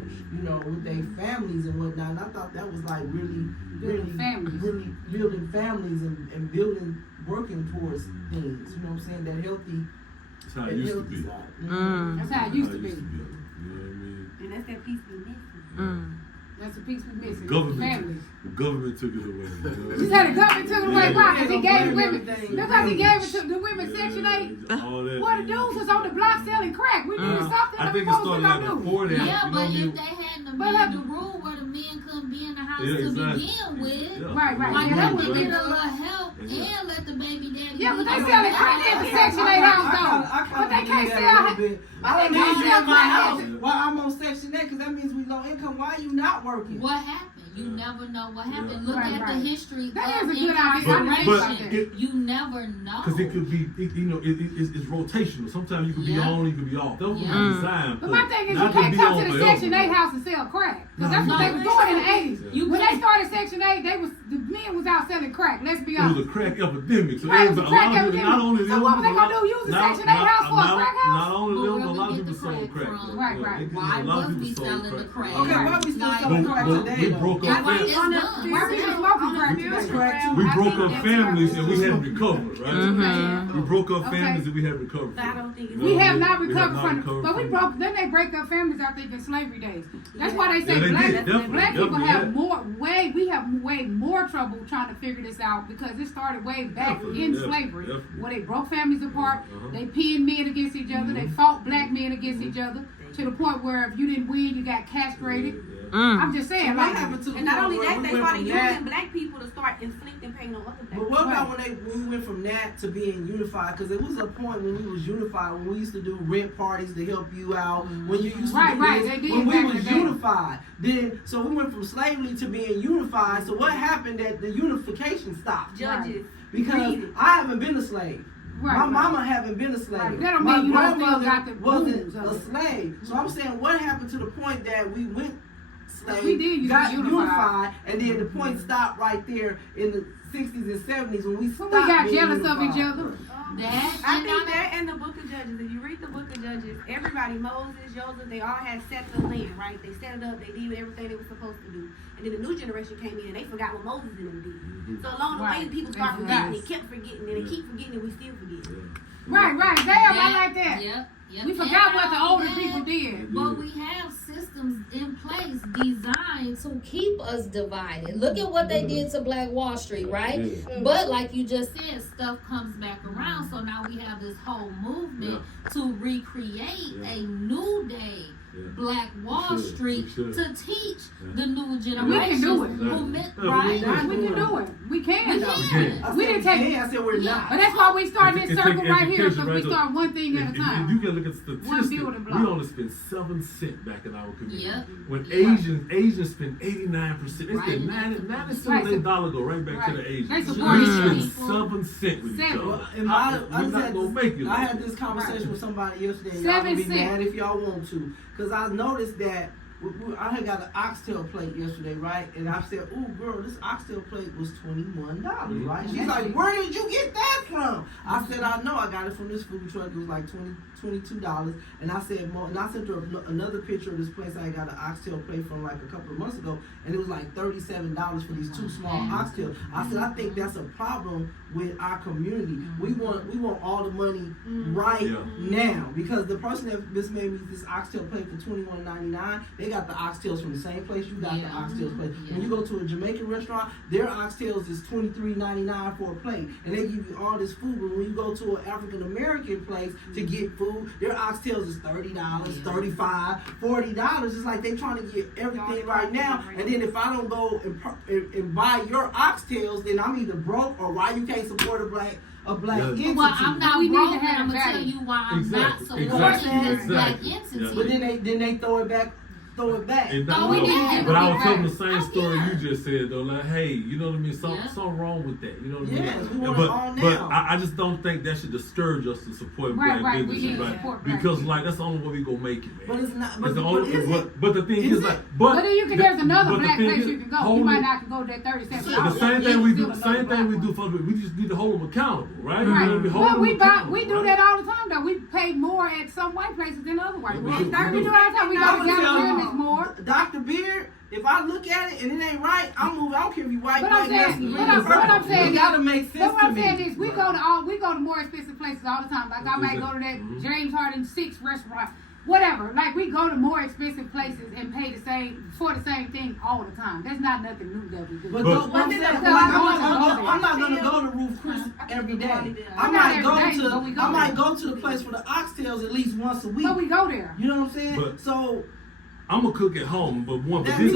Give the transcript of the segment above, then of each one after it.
work, you know, with their families and whatnot. And I thought that was like really building families and building, working towards things. You know what I'm saying? That healthy. That's how it used to be. That's how it used to be. You know what I mean? And that's that piece we missing. That's the piece we missing. The government took it away. You know? You said the government took it away. Why? Because he gave the women. Because he gave it to the women Section 8. All that. Well, the dudes was on the block selling crack. We need to stop that. I think it started like before that. Yeah, you but know if they hadn't made the rule where the men couldn't be in the house to begin with, right. like Yeah, they would get a little help and let the baby daddy. Yeah, but they selling crack at the Section 8 house though. But they can't sell. But they can't sell crack. Why I'm on Section 8? Because that means we low income. Why are you not working? What happened? You never know what happened. Look at the history that of is a good idea. incarceration. You never know. Because it could be, it's rotational. Sometimes you could be on, you could be off. That was designed. But my thing is, you can't come to the Section 8 house and sell crack. Because that's what they were doing in the 80s. When they started Section 8, the men was out selling crack. Let's be honest. It was a crack epidemic. So it was a crack epidemic. Not only so what were they going to do? Use the Section 8 house for a crack house? Not only them, but a lot of people sold crack. Right. Why was we selling the crack? Okay, why we still selling crack today? We broke up families. Why we just smoking crack? We broke up families and we had recovered, right? We broke up families and we had recovered. I don't think we have not recovered from it. But we broke, then they break up families out there in slavery days. That's why they say black people have we have way more trouble trying to figure this out because it started way back in slavery where they broke families apart, they pinned men against each other, they fought black men against each other to the point where if you didn't win, you got castrated. I'm just saying, what happened to and not only that, they started using black people to start inflicting pain on other black people. But what about when we went from that to being unified? Because there was a point when we was unified, when we used to do rent parties to help you out, when you used to do this, when we was unified. Then, so we went from slavery to being unified. So what happened that the unification stopped? Judges. Because I haven't been a slave. My mama haven't been a slave. That don't My mean you don't grandmother got the wasn't a slave. So I'm saying, what happened to the point that we went slave, got unified, and then the point stopped right there in the 60s and 70s when we stopped got jealous unified. of each other. I think that in the book of Judges, if you read the book of Judges, everybody, Moses, Joseph, they all had set the land, right? They set it up, they did everything they were supposed to do. And then the new generation came in and they forgot what Moses and them did. So along the way, people start forgetting, they kept forgetting, and they keep forgetting, and we still forget. Right. Damn, I like that. Yep. We forgot what the older people did. But we have systems in place designed to keep us divided. Look at what they did to Black Wall Street, right? But like you just said, stuff comes back around. So now we have this whole movement to recreate a new day Black Wall Street to teach the new generation. We can do it. Right? We can do it. We can. We didn't take it. I said we're not. But that's why we started this circle right here because we start one thing at a time. You can look at statistics. We only spent 7 cents back in our community. When Asians spend 89%, they spend 90 cents of their dollar go right back to the Asians. They We support spend each 7 cents with each other. Well, We're not gonna make it. I had this conversation with somebody yesterday. Y'all 7 can be cents. mad if y'all want to, because I noticed that I had got an oxtail plate yesterday, right? And I said, "Ooh, girl, this oxtail plate was $21, right?" She's like, "Where did you get that from?" I said, "I know. I got it from this food truck. It was like $22." And I said, and I sent her another picture of this place I got an oxtail plate from like a couple of months ago, and it was like $37 for these 2 small oxtails. I said, I think that's a problem with our community. We want all the money right now, because the person that just made me this oxtail plate for $21.99, they got the oxtails from the same place you got the oxtails plate. When you go to a Jamaican restaurant, their oxtails is $23.99 for a plate, and they give you all this food. But when you go to an African American place to get food, their oxtails is $30, $35, $40. It's like they trying to get everything right now. And then if I don't go and buy your oxtails, then I'm either broke or why you can't support a black entity. Well, I'm not broke, and I'm gonna tell you why I'm not supporting this black entity. But then they throw it back. But I was telling the same story you just said though, like, hey, you know what I mean? Something wrong with that, you know what I mean? Yes, we want it all now. But I just don't think that should discourage us to support black businesses, right? Because like that's the only way we gonna make it, man. But it's not. But the thing is like, but then you can. There's another black place you can go. You might not can go to that $37. The same thing we do for we just need to hold them accountable, right? Well, we do that all the time though. We pay more at some white places than other white places. We do all the time. We go to California more. at it and it ain't right, I'm moving. I don't care if you white, But black, I'm saying, Mexican, what I'm saying it is, gotta make sense but what to I'm saying me. is, we go to more expensive places all the time. Like I might go to that James Harden 6 restaurant, whatever. Like we go to more expensive places and pay the same for the same thing all the time. That's not nothing new that we do. But But- I'm not gonna go to Ruth Chris every day. I might go to the place for the oxtails at least once a week. But we go there. You know what I'm saying? But- So I'm gonna cook at home, but one, but That's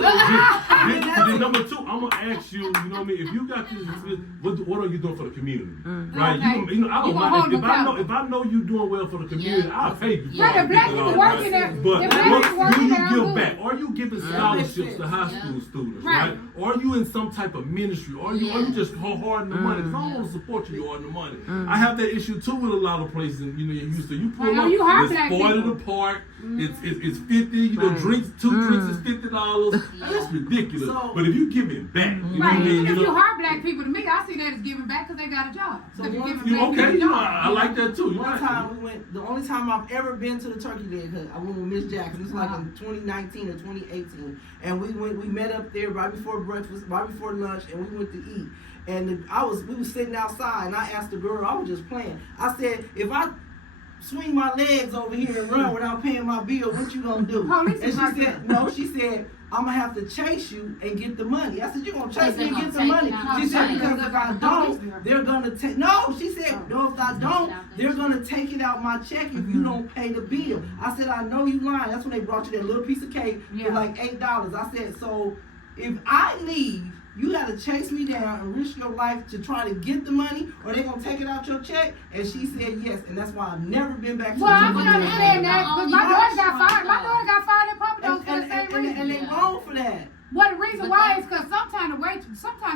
then number two, I'm gonna ask you, you know what I mean? If you got this, what are you doing for the community, right? Okay. You know, I You don't gonna mind hold if them I know accountable. you doing well for the community, Yeah. I'll pay you. Yeah, the black people working there. But The black people what working do there, you I'm give good. back? Are you giving scholarships to high school students, right? Are you in some type of ministry? Are you just hoarding the money? Because I don't want to support you hoarding the money. I have that issue too with a lot of places. You know, you used to pull Well, up, you hire it's black 40 people. to park. It's 50. You know, drinks, 2 drinks is $50. That's ridiculous. So- But if you give it back, you know what I Right, mean? even if You you know, hire black people, to me, I see that as giving back because they got a job. So If you one- giving you black okay? people a You know, job. I like that too. You one right. time we went. The only time I've ever been to the turkey leg hut, I went with Miss Jackson. It's like in 2019 or 2018, and we met up there right before breakfast, right before lunch, and we went to eat. And we was sitting outside, and I asked the girl, I was just playing. I said, if I swing my legs over here and run without paying my bill, what you gonna do? Police And is she right said, there. no, she said, I'm gonna have to chase you and get the money. I said, you're gonna chase me and get the Take money. it out She of said, the because if I don't, they're gonna take, no, she said, no, if I don't, they're gonna take it out my check if you don't pay the bill. I said, I know you lying. That's when they brought you that little piece of cake for like $8. I said, so if I leave, you gotta chase me down and risk your life to try to get the money, or they gonna take it out your check? And she said yes, and that's why I've never been back to Well, I the can But understand that because my that daughter is got wrong, fired. My though. daughter got fired at Papa Do's for the same reason. and they wrong for that. Well, the reason But why that- is because sometimes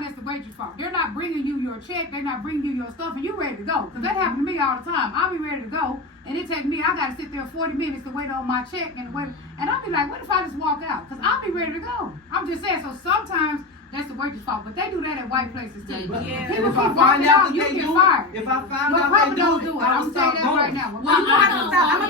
that's the waitress fault. They're not bringing you your check. They're not bringing you your stuff, and you ready to go. Because that happened to me all the time. I'll be ready to go, and it take me. I gotta sit there 40 minutes to wait on my check and wait. And I'll be like, what if I just walk out? Because I'll be ready to go. I'm just saying. So sometimes that's the waitress fault, but they do that at white places too. But Yeah. People if I keep find walking out out, that you they get do fired. it, if I find But out Papa they don't do do it, it. I I'm will saying stop that right going. now. Well, I'm gonna